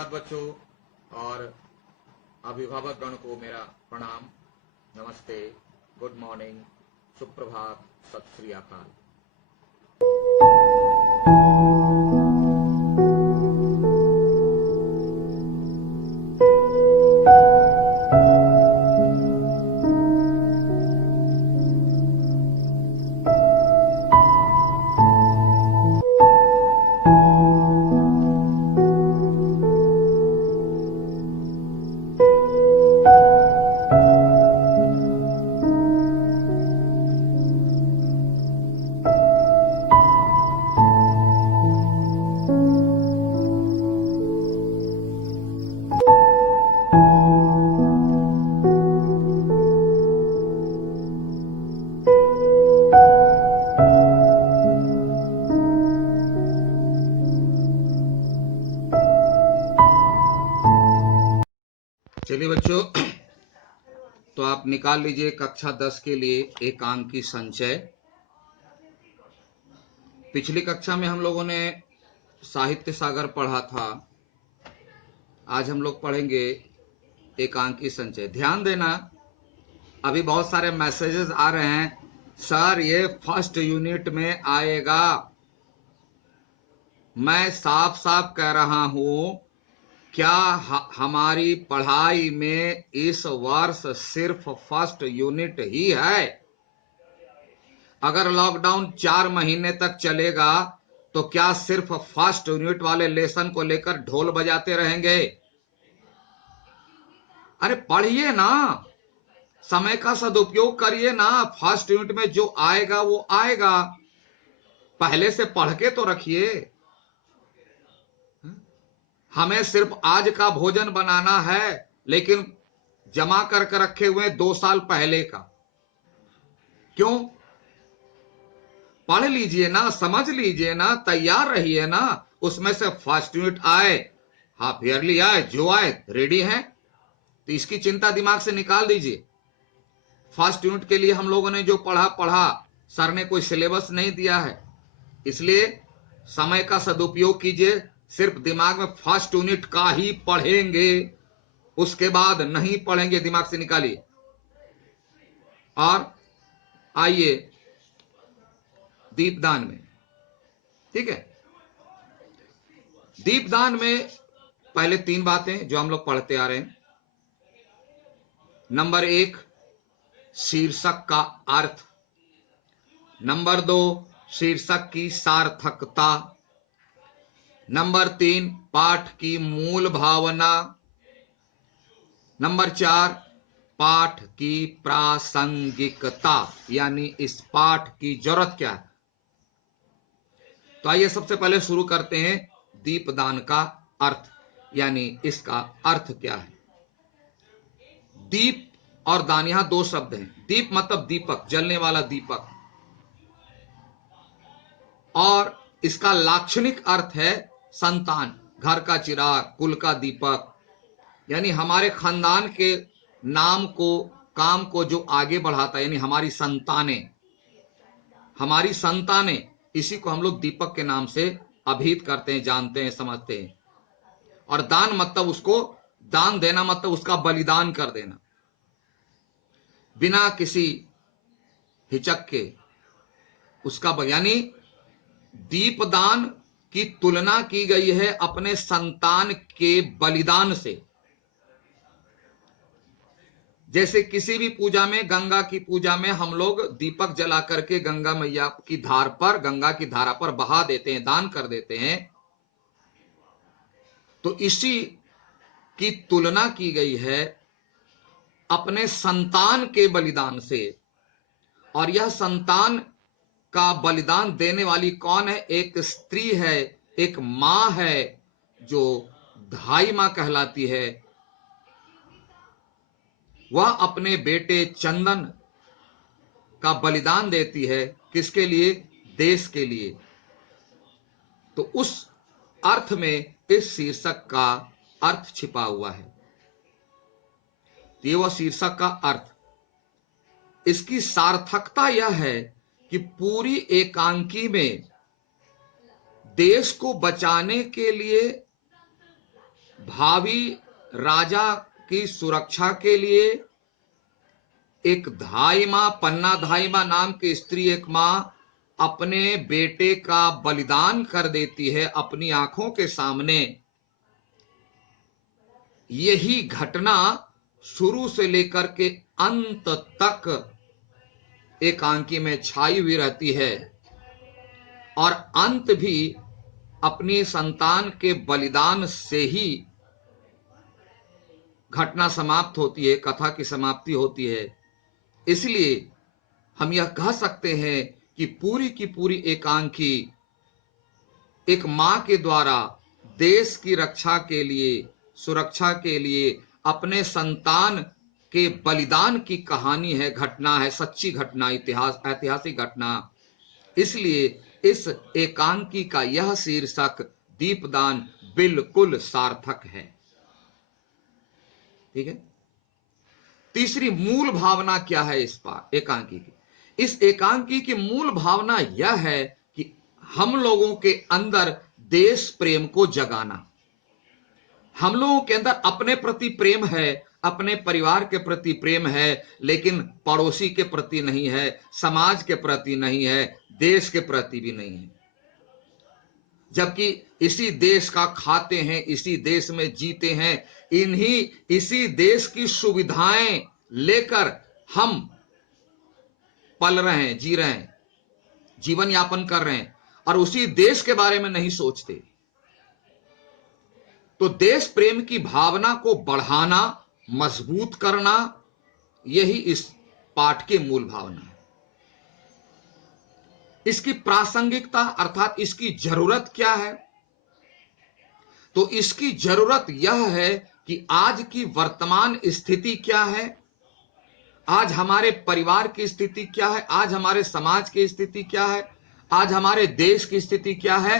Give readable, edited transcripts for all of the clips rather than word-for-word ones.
धन्यवाद बच्चों, और अभिभावक गण को मेरा प्रणाम, नमस्ते, गुड मॉर्निंग, सुप्रभात, सत श्री अकाल। चलिए बच्चों, तो आप निकाल लीजिए कक्षा 10 के लिए एकांकी संचय। पिछली कक्षा में हम लोगों ने साहित्य सागर पढ़ा था, आज हम लोग पढ़ेंगे एकांकी संचय। ध्यान देना, अभी बहुत सारे मैसेजेस आ रहे हैं, सर ये फर्स्ट यूनिट में आएगा। मैं साफ साफ कह रहा हूं, क्या हमारी पढ़ाई में इस वर्ष सिर्फ फर्स्ट यूनिट ही है? अगर लॉकडाउन 4 महीने तक चलेगा तो क्या सिर्फ फर्स्ट यूनिट वाले लेसन को लेकर ढोल बजाते रहेंगे? अरे पढ़िए ना, समय का सदुपयोग करिए ना। फर्स्ट यूनिट में जो आएगा वो आएगा, पहले से पढ़ के तो रखिए। हमें सिर्फ आज का भोजन बनाना है, लेकिन जमा करके रखे हुए 2 साल पहले का। क्यों? पढ़ लीजिए ना, समझ लीजिए ना, तैयार रहिए ना। उसमें से फर्स्ट यूनिट आए, हाफ ईयरली आए, जो आए रेडी हैं, तो इसकी चिंता दिमाग से निकाल दीजिए। फर्स्ट यूनिट के लिए हम लोगों ने जो पढ़ा, सर ने कोई सिलेबस नहीं दिया है, इसलिए समय का सदुपयोग कीजिए। सिर्फ दिमाग में फर्स्ट यूनिट का ही पढ़ेंगे, उसके बाद नहीं पढ़ेंगे, दिमाग से निकालिए। और आइए दीपदान में, ठीक है। दीपदान में पहले 3 बातें जो हम लोग पढ़ते आ रहे हैं। नंबर 1, शीर्षक का अर्थ। नंबर 2, शीर्षक की सार्थकता। नंबर 3, पाठ की मूल भावना। नंबर 4, पाठ की प्रासंगिकता, यानी इस पाठ की जरूरत क्या है। तो आइए सबसे पहले शुरू करते हैं दीपदान का अर्थ, यानी इसका अर्थ क्या है। दीप और दान, यहां 2 शब्द हैं। दीप मतलब दीपक, जलने वाला दीपक, और इसका लाक्षणिक अर्थ है संतान, घर का चिराग, कुल का दीपक, यानी हमारे खानदान के नाम को, काम को जो आगे बढ़ाता है, यानी हमारी संतानें, हमारी संतानें, इसी को हम लोग दीपक के नाम से अभिहित करते हैं, जानते हैं, समझते हैं। और दान मतलब उसको दान देना, मतलब उसका बलिदान कर देना, बिना किसी हिचक के उसका, यानी दीपदान की तुलना की गई है अपने संतान के बलिदान से। जैसे किसी भी पूजा में, गंगा की पूजा में हम लोग दीपक जला करके गंगा मैया की धार पर, गंगा की धारा पर बहा देते हैं, दान कर देते हैं, तो इसी की तुलना की गई है अपने संतान के बलिदान से। और यह संतान का बलिदान देने वाली कौन है? एक स्त्री है, एक मां है, जो धाई मां कहलाती है। वह अपने बेटे चंदन का बलिदान देती है, किसके लिए? देश के लिए। तो उस अर्थ में इस शीर्षक का अर्थ छिपा हुआ है। ये वह शीर्षक का अर्थ। इसकी सार्थकता यह है कि पूरी एकांकी में देश को बचाने के लिए भावी राजा की सुरक्षा के लिए एक धाई मां, पन्ना धाई मां नाम की स्त्री, एक मां अपने बेटे का बलिदान कर देती है अपनी आंखों के सामने। यही घटना शुरू से लेकर के अंत तक एकांकी में छाई हुई रहती है और अंत भी अपनी संतान के बलिदान से ही घटना समाप्त होती है, कथा की समाप्ति होती है। इसलिए हम यह कह सकते हैं कि पूरी की पूरी एकांकी एक मां के द्वारा देश की रक्षा के लिए, सुरक्षा के लिए अपने संतान के बलिदान की कहानी है, घटना है, सच्ची घटना, इतिहास, ऐतिहासिक घटना। इसलिए इस एकांकी का यह शीर्षक दीपदान बिल्कुल सार्थक है। ठीक है। तीसरी मूल भावना क्या है इस एकांकी की? इस एकांकी की मूल भावना यह है कि हम लोगों के अंदर देश प्रेम को जगाना। हम लोगों के अंदर अपने प्रति प्रेम है, अपने परिवार के प्रति प्रेम है, लेकिन पड़ोसी के प्रति नहीं है, समाज के प्रति नहीं है, देश के प्रति भी नहीं है। जबकि इसी देश का खाते हैं, इसी देश में जीते हैं, इसी देश की सुविधाएं लेकर हम पल रहे हैं, जी रहे हैं, जीवन यापन कर रहे हैं और उसी देश के बारे में नहीं सोचते। तो देश प्रेम की भावना को बढ़ाना, मजबूत करना, यही इस पाठ की मूल भावना है। इसकी प्रासंगिकता अर्थात इसकी जरूरत क्या है? तो इसकी जरूरत यह है कि आज की वर्तमान स्थिति क्या है, आज हमारे परिवार की स्थिति क्या है, आज हमारे समाज की स्थिति क्या है, आज हमारे देश की स्थिति क्या है,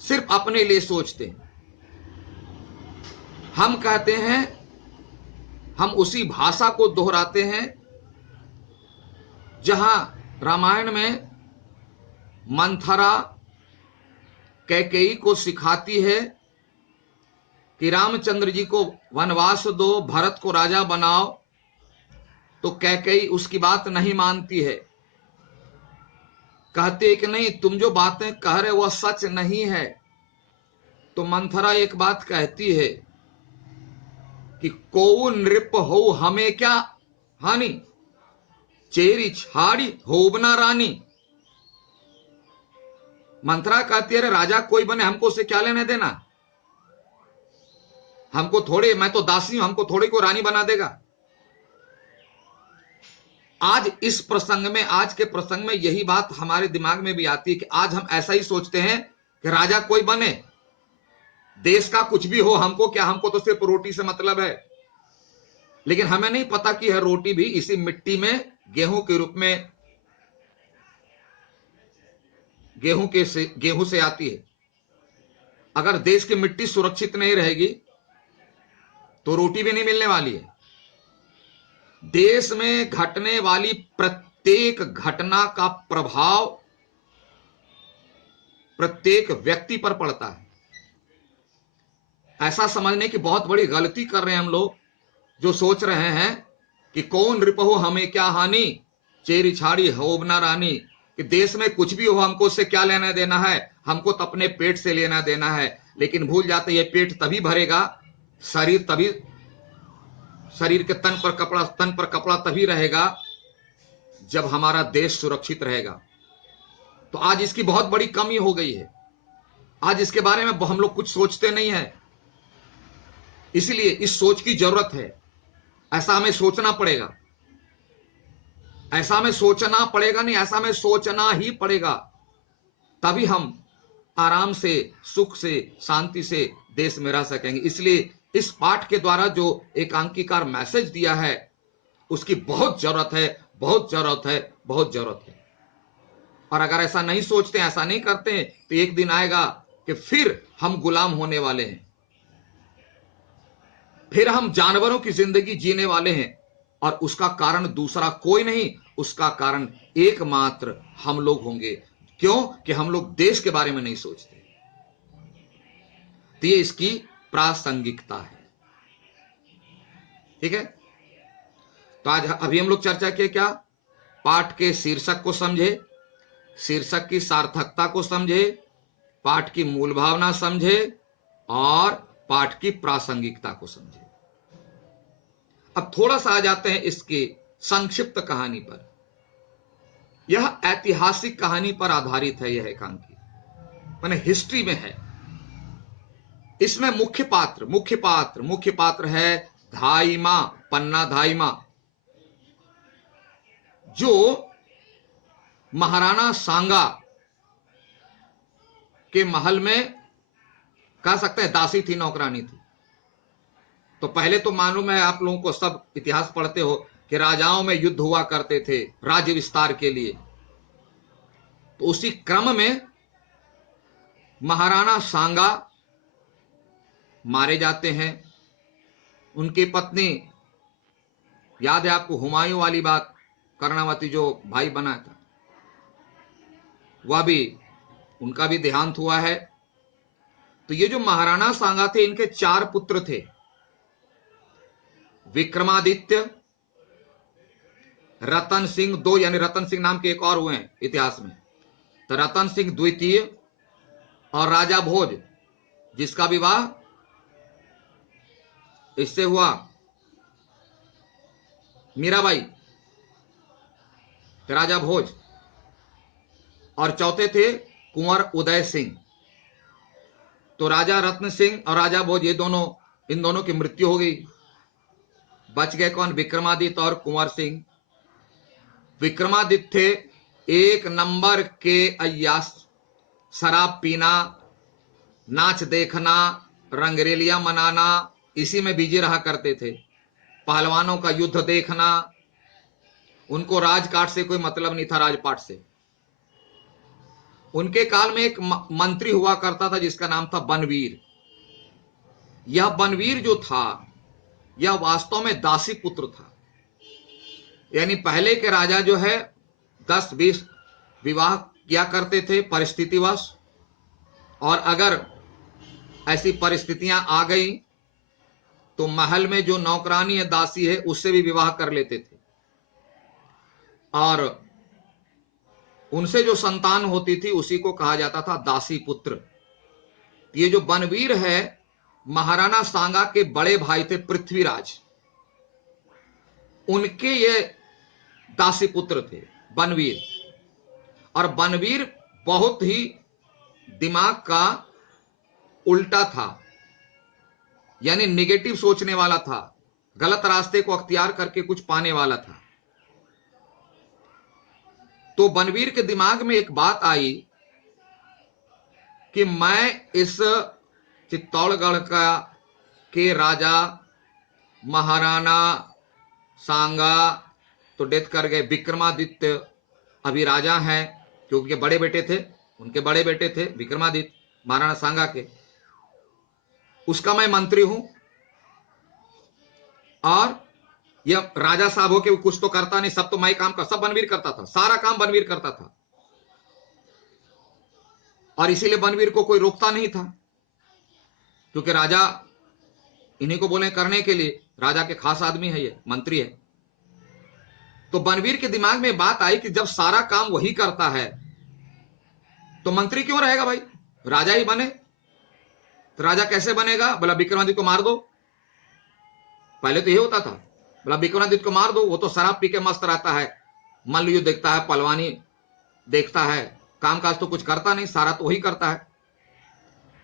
सिर्फ अपने लिए सोचते हैं। हम कहते हैं, हम उसी भाषा को दोहराते हैं जहां रामायण में मंथरा कैकेयी को सिखाती है कि रामचंद्र जी को वनवास दो, भरत को राजा बनाओ, तो कैकेयी उसकी बात नहीं मानती है। कहते कि नहीं, तुम जो बातें कह रहे वह सच नहीं है। तो मंथरा एक बात कहती है कि को नृप हो हमें क्या हानि, चेरी छाड़ी होबना रानी। मंथरा कहती है, राजा कोई बने, हमको उसे क्या लेने देना, हमको थोड़े, मैं तो दासी हूं, हमको थोड़ी को रानी बना देगा। आज इस प्रसंग में, आज के प्रसंग में यही बात हमारे दिमाग में भी आती है कि आज हम ऐसा ही सोचते हैं कि राजा कोई बने, देश का कुछ भी हो, हमको क्या, हमको तो सिर्फ रोटी से मतलब है। लेकिन हमें नहीं पता कि यह रोटी भी इसी मिट्टी में गेहूं के रूप में, गेहूं से आती है। अगर देश की मिट्टी सुरक्षित नहीं रहेगी तो रोटी भी नहीं मिलने वाली है। देश में घटने वाली प्रत्येक घटना का प्रभाव प्रत्येक व्यक्ति पर पड़ता है। ऐसा समझने की बहुत बड़ी गलती कर रहे हैं हम लोग, जो सोच रहे हैं कि कौन रिपहो हमें क्या हानि, चेरी छाड़ी होबना रानी, कि देश में कुछ भी हो हमको उससे क्या लेना देना है, हमको तो अपने पेट से लेना देना है। लेकिन भूल जाते ये पेट तभी भरेगा, शरीर के तन पर कपड़ा तभी रहेगा जब हमारा देश सुरक्षित रहेगा। तो आज इसकी बहुत बड़ी कमी हो गई है। आज इसके बारे में हम लोग कुछ सोचते नहीं है, इसलिए इस सोच की जरूरत है। ऐसा हमें सोचना पड़ेगा, ऐसा हमें सोचना पड़ेगा, नहीं, ऐसा हमें सोचना ही पड़ेगा, तभी हम आराम से, सुख से, शांति से देश में रह सकेंगे। इसलिए इस पाठ के द्वारा जो एकांकीकार मैसेज दिया है उसकी बहुत जरूरत है, बहुत जरूरत है, बहुत जरूरत है। और अगर ऐसा नहीं सोचते, ऐसा नहीं करते, तो एक दिन आएगा कि फिर हम गुलाम होने वाले हैं, फिर हम जानवरों की जिंदगी जीने वाले हैं। और उसका कारण दूसरा कोई नहीं, उसका कारण एकमात्र हम लोग होंगे। क्यों? कि हम लोग देश के बारे में नहीं सोचते। तो ये इसकी प्रासंगिकता है। ठीक है, तो आज अभी हम लोग चर्चा किए क्या, पाठ के शीर्षक को समझे, शीर्षक की सार्थकता को समझे, पाठ की मूल भावना समझे और पाठ की प्रासंगिकता को समझे। अब थोड़ा सा आ जाते हैं इसकी संक्षिप्त कहानी पर। यह ऐतिहासिक कहानी पर आधारित है, यह एकांकी माने हिस्ट्री में है। इसमें मुख्य पात्र है धाइमा, पन्ना धाइमा, जो महाराणा सांगा के महल में कह सकते हैं दासी थी, नौकरानी थी। तो पहले तो मालूम है आप लोगों को, सब इतिहास पढ़ते हो कि राजाओं में युद्ध हुआ करते थे राज्य विस्तार के लिए। तो उसी क्रम में महाराणा सांगा मारे जाते हैं। उनकी पत्नी, याद है आपको हुमायूं वाली बात, कर्णावती जो भाई बना था, वह भी, उनका भी देहांत हुआ है। तो ये जो महाराणा सांगा थे, इनके 4 पुत्र थे, विक्रमादित्य, रतन सिंह 2, यानी रतन सिंह नाम के एक और हुए हैं इतिहास में, तो रतन सिंह द्वितीय और राजा भोज, जिसका विवाह इससे हुआ मीराबाई, राजा भोज। और चौथे थे कुंवर उदय सिंह। तो राजा रत्न सिंह और राजा भोज, ये दोनों, इन दोनों की मृत्यु हो गई। बच गए कौन, विक्रमादित्य और कुंवर सिंह। विक्रमादित्य थे 1 नंबर के अय्यास, शराब पीना, नाच देखना, रंगरेलियां मनाना, इसी में बिजी रहा करते थे। पहलवानों का युद्ध देखना, उनको राजकाट से कोई मतलब नहीं था, राजपाट से। उनके काल में एक मंत्री हुआ करता था जिसका नाम था बनवीर। यह बनवीर जो था, यह वास्तव में दासी पुत्र था। यानी पहले के राजा जो है 10-20 विवाह किया करते थे परिस्थितिवश, और अगर ऐसी परिस्थितियां आ गई तो महल में जो नौकरानी है, दासी है, उससे भी विवाह कर लेते थे। और उनसे जो संतान होती थी उसी को कहा जाता था दासी पुत्र। ये जो बनवीर है, महाराणा सांगा के बड़े भाई थे पृथ्वीराज, उनके ये दासी पुत्र थे बनवीर। और बनवीर बहुत ही दिमाग का उल्टा था, यानी निगेटिव सोचने वाला था, गलत रास्ते को अख्तियार करके कुछ पाने वाला था। तो बनवीर के दिमाग में एक बात आई कि मैं इस चित्तौड़गढ़ का के राजा महाराणा सांगा तो डेथ कर गए, विक्रमादित्य अभी राजा हैं, क्योंकि बड़े बेटे थे, उनके बड़े बेटे थे विक्रमादित्य महाराणा सांगा के, उसका मैं मंत्री हूं। और यह राजा साहब हो के कुछ तो करता नहीं, सब तो मैं काम कर, सब बनवीर करता था, सारा काम बनवीर करता था। और इसीलिए बनवीर को कोई रोकता नहीं था, क्योंकि राजा इन्हीं को बोले करने के लिए, राजा के खास आदमी है, ये मंत्री है। तो बनवीर के दिमाग में बात आई कि जब सारा काम वही करता है तो मंत्री क्यों रहेगा भाई, राजा ही बने। तो राजा कैसे बनेगा, बोला विक्रमादित्य को मार दो। पहले तो ये होता था, बोला विक्रमादित्य को मार दो, वो तो शराब पी के मस्त रहता है, मल्लयुद्ध देखता है, पहलवानी देखता है, कामकाज तो कुछ करता नहीं, सारा तो वही करता है।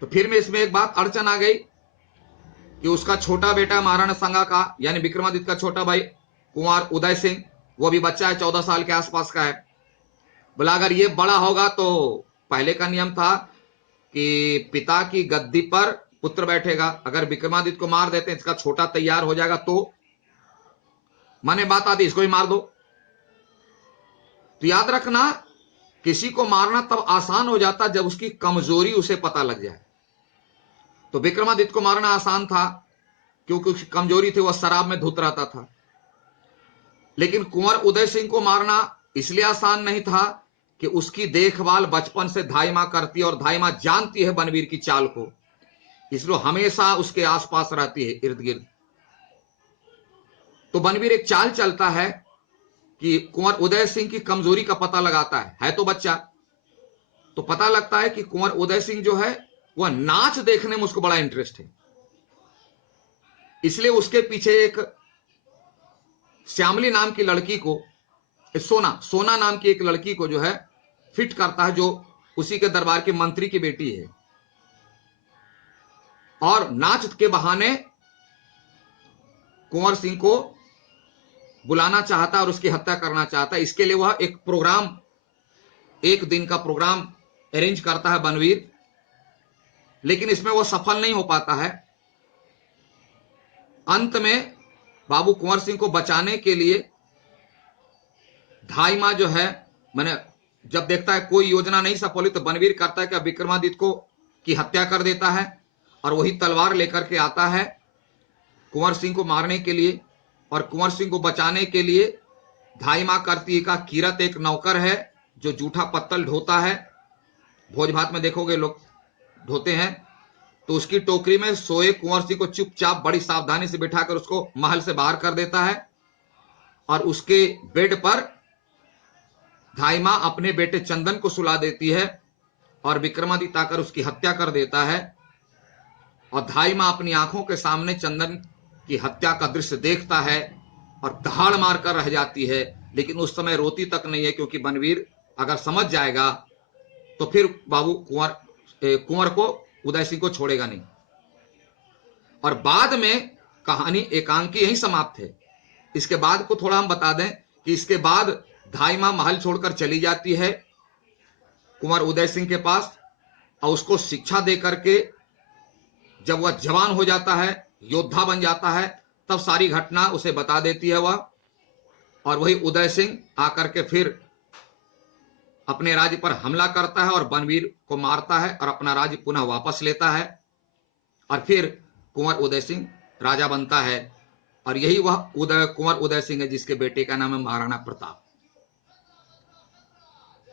तो फिर में इसमें एक बात अड़चन आ गई कि उसका छोटा बेटा महाराणा सांगा का, यानी विक्रमादित्य का छोटा भाई कुंवर उदय सिंह, वो भी बच्चा है, 14 साल के आसपास का है। बोला अगर ये बड़ा होगा तो, पहले का नियम था कि पिता की गद्दी पर पुत्र बैठेगा, अगर विक्रमादित्य को मार देते हैं, इसका छोटा तैयार हो जाएगा, तो माने बात आती इसको ही मार दो। तो याद रखना, किसी को मारना तब आसान हो जाता जब उसकी कमजोरी उसे पता लग जाए। तो विक्रमादित्य को मारना आसान था क्योंकि उसकी कमजोरी थी, वह शराब में धुत रहता था। लेकिन कुंवर उदय सिंह को मारना इसलिए आसान नहीं था कि उसकी देखभाल बचपन से धाई मां करती है, और धाई मां जानती है बनवीर की चाल को। इसलिए हमेशा उसके आसपास रहती है, इर्द गिर्द। तो बनवीर एक चाल चलता है कि कुंवर उदय सिंह की कमजोरी का पता लगाता है तो बच्चा। तो पता लगता है कि कुंवर उदय सिंह जो है वह नाच देखने में उसको बड़ा इंटरेस्ट है, इसलिए उसके पीछे एक श्यामली नाम की लड़की को, सोना नाम की एक लड़की को जो है फिट करता है, जो उसी के दरबार के मंत्री की बेटी है, और नाच के बहाने कुंवर सिंह को बुलाना चाहता है और उसकी हत्या करना चाहता है। इसके लिए वह एक प्रोग्राम, एक दिन का प्रोग्राम अरेंज करता है बनवीर, लेकिन इसमें वह सफल नहीं हो पाता है। अंत में बाबू कुंवर सिंह को बचाने के लिए धाईमा जो है, मैंने जब देखता है कोई योजना नहीं सफल हुई, तो बनवीर करता है कि विक्रमादित्य को की हत्या कर देता है और वही तलवार लेकर के आता है कुंवर सिंह को मारने के लिए। और कुंवर सिंह को बचाने के लिए धाईमा करती है का कीरत एक नौकर है जो जूठा पत्तल ढोता है, भोज भात में देखोगे लोग ढोते हैं, तो उसकी टोकरी में सोए कुंवर सिंह को चुपचाप बड़ी सावधानी से बिठाकर उसको महल से बाहर कर देता है और उसके बेड पर धाईमा अपने बेटे चंदन को सुला देती है और विक्रमादित्य आकर उसकी हत्या कर देता है। और धाईमा अपनी आंखों के सामने चंदन की हत्या का दृश्य देखता है और दहाड़ मारकर रह जाती है, लेकिन उस समय रोती तक नहीं है, क्योंकि बनवीर अगर समझ जाएगा तो फिर बाबू कुंवर को उदय सिंह को छोड़ेगा नहीं। और बाद में कहानी एकांकी यहीं समाप्त है। इसके बाद को थोड़ा हम बता दें कि इसके बाद धाईमा महल छोड़कर चली जाती है कुंवर उदय सिंह के पास, और उसको शिक्षा दे करके जब वह जवान हो जाता है, योद्धा बन जाता है, तब सारी घटना उसे बता देती है वह। और वही उदय सिंह आकर के फिर अपने राज्य पर हमला करता है और बनवीर को मारता है और अपना राज्य पुनः वापस लेता है, और फिर कुंवर उदय सिंह राजा बनता है। और यही वह कुंवर उदय सिंह है जिसके बेटे का नाम है महाराणा प्रताप।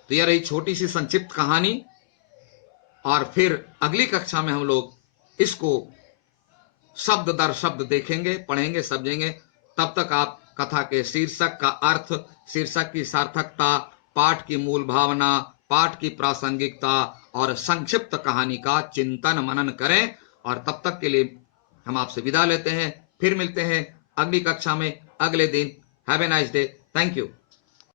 तो यह रही छोटी सी संक्षिप्त कहानी, और फिर अगली कक्षा में हम लोग इसको शब्द दर शब्द देखेंगे, पढ़ेंगे, समझेंगे। तब तक आप कथा के शीर्षक का अर्थ, शीर्षक की सार्थकता, पाठ की मूल भावना, पाठ की प्रासंगिकता और संक्षिप्त कहानी का चिंतन मनन करें। और तब तक के लिए हम आपसे विदा लेते हैं, फिर मिलते हैं अगली कक्षा में अगले दिन। Have a nice day. Thank you.